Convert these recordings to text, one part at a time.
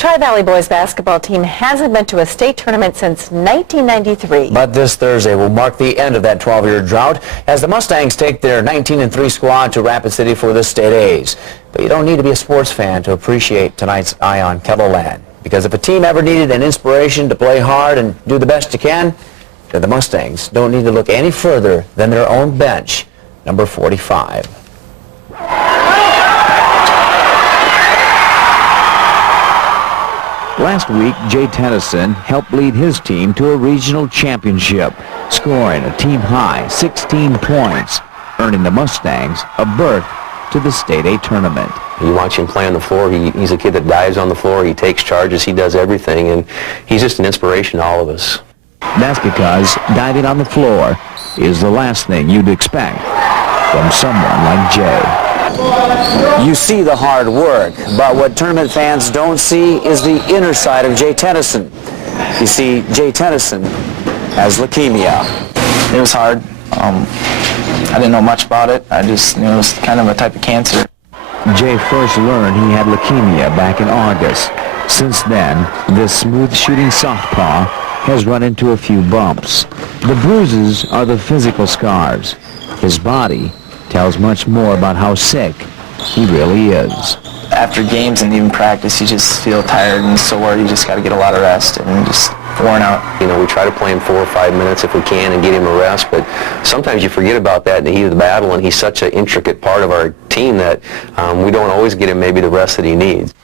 Tri-Valley boys basketball team hasn't been to a state tournament since 1993. But this Thursday will mark the end of that 12-year drought as the Mustangs take their 19-3 squad to Rapid City for the state A's. But you don't need to be a sports fan to appreciate tonight's eye on Keloland. Because if a team ever needed an inspiration to play hard and do the best you can, then the Mustangs don't need to look any further than their own bench, number 45. Last week, Jay Tennessen helped lead his team to a regional championship, scoring a team-high 16 points, earning the Mustangs a berth to the State A tournament. You watch him play on the floor, he's a kid that dives on the floor, he takes charges, he does everything, and he's just an inspiration to all of us. That's because diving on the floor is the last thing you'd expect from someone like Jay. You see the hard work, but what tournament fans don't see is the inner side of Jay Tennessen. You see, Jay Tennessen has leukemia. It was hard. I didn't know much about it. I just knew it was kind of a type of cancer. Jay first learned he had leukemia back in August. Since then, this smooth-shooting southpaw has run into a few bumps. The bruises are the physical scars. His body tells much more about how sick he really is. After games and even practice, you just feel tired and sore. You just got to get a lot of rest and just worn out. You know, we try to play him 4 or 5 minutes if we can and get him a rest, but sometimes you forget about that in the heat of the battle, and he's such an intricate part of our team that we don't always get him maybe the rest that he needs.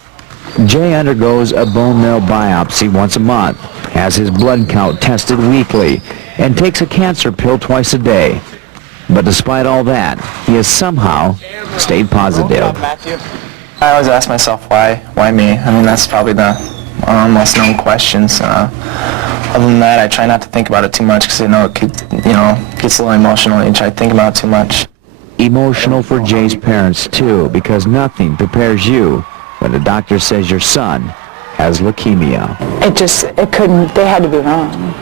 Jay undergoes a bone marrow biopsy once a month, has his blood count tested weekly, and takes a cancer pill twice a day. But despite all that, he has somehow stayed positive. I always ask myself, why me? I mean, that's probably the most known questions. Other than that, I try not to think about it too much because I know it could, gets a little emotional and you try to think about it too much. Emotional for Jay's parents, too, because nothing prepares you when the doctor says your son has leukemia. They had to be wrong.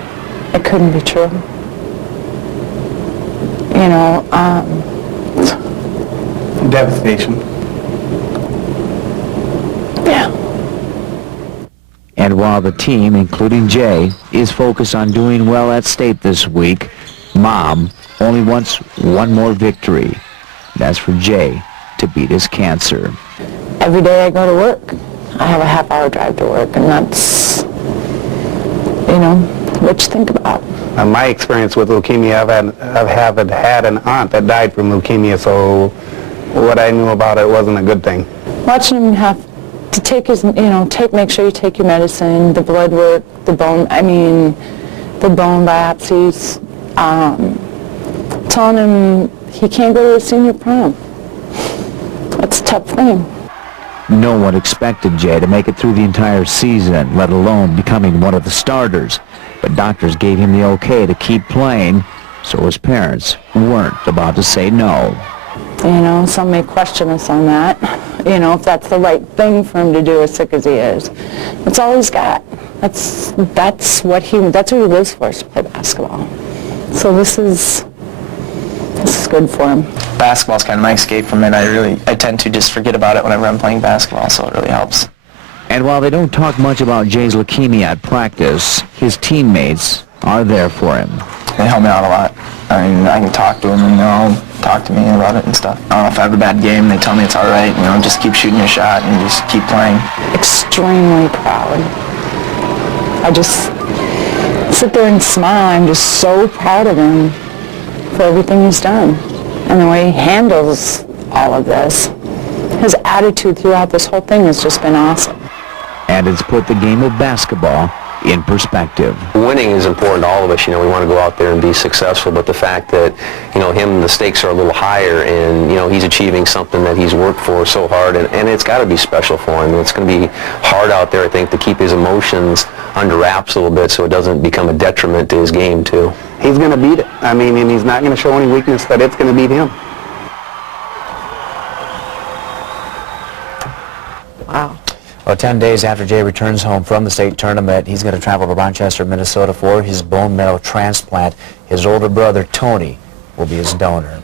It couldn't be true. Devastation. Yeah. And while the team, including Jay, is focused on doing well at state this week, Mom only wants one more victory. That's for Jay to beat his cancer. Every day I go to work. I have a half-hour drive to work, and that's, what you think about. My experience with leukemia, I've had an aunt that died from leukemia, so what I knew about it wasn't a good thing. Watching him have to take his, make sure you take your medicine, the blood work, the bone biopsies, telling him he can't go to the senior prom. That's a tough thing. No one expected Jay to make it through the entire season, let alone becoming one of the starters. But doctors gave him the okay to keep playing, so his parents weren't about to say no. Some may question us on that, if that's the right thing for him to do, as sick as he is. That's all he's got. That's what he lives for, is to play basketball. So this is good for him. Basketball's kind of my escape from it. I tend to just forget about it whenever I'm playing basketball, so it really helps. And while they don't talk much about Jay's leukemia at practice, his teammates are there for him. They help me out a lot. I mean, I can talk to them and they'll talk to me about it and stuff. I don't know if I have a bad game, they tell me it's all right. Just keep shooting your shot and just keep playing. Extremely proud. I just sit there and smile. I'm just so proud of him for everything he's done and the way he handles all of this. His attitude throughout this whole thing has just been awesome. And it's put the game of basketball in perspective. Winning is important to all of us. We want to go out there and be successful, but the fact that, the stakes are a little higher and, he's achieving something that he's worked for so hard, and it's got to be special for him. It's going to be hard out there, I think, to keep his emotions under wraps a little bit so it doesn't become a detriment to his game, too. He's going to beat it. And he's not going to show any weakness that it's going to beat him. Wow. Well, 10 days after Jay returns home from the state tournament, he's going to travel to Rochester, Minnesota for his bone marrow transplant. His older brother, Tony, will be his donor.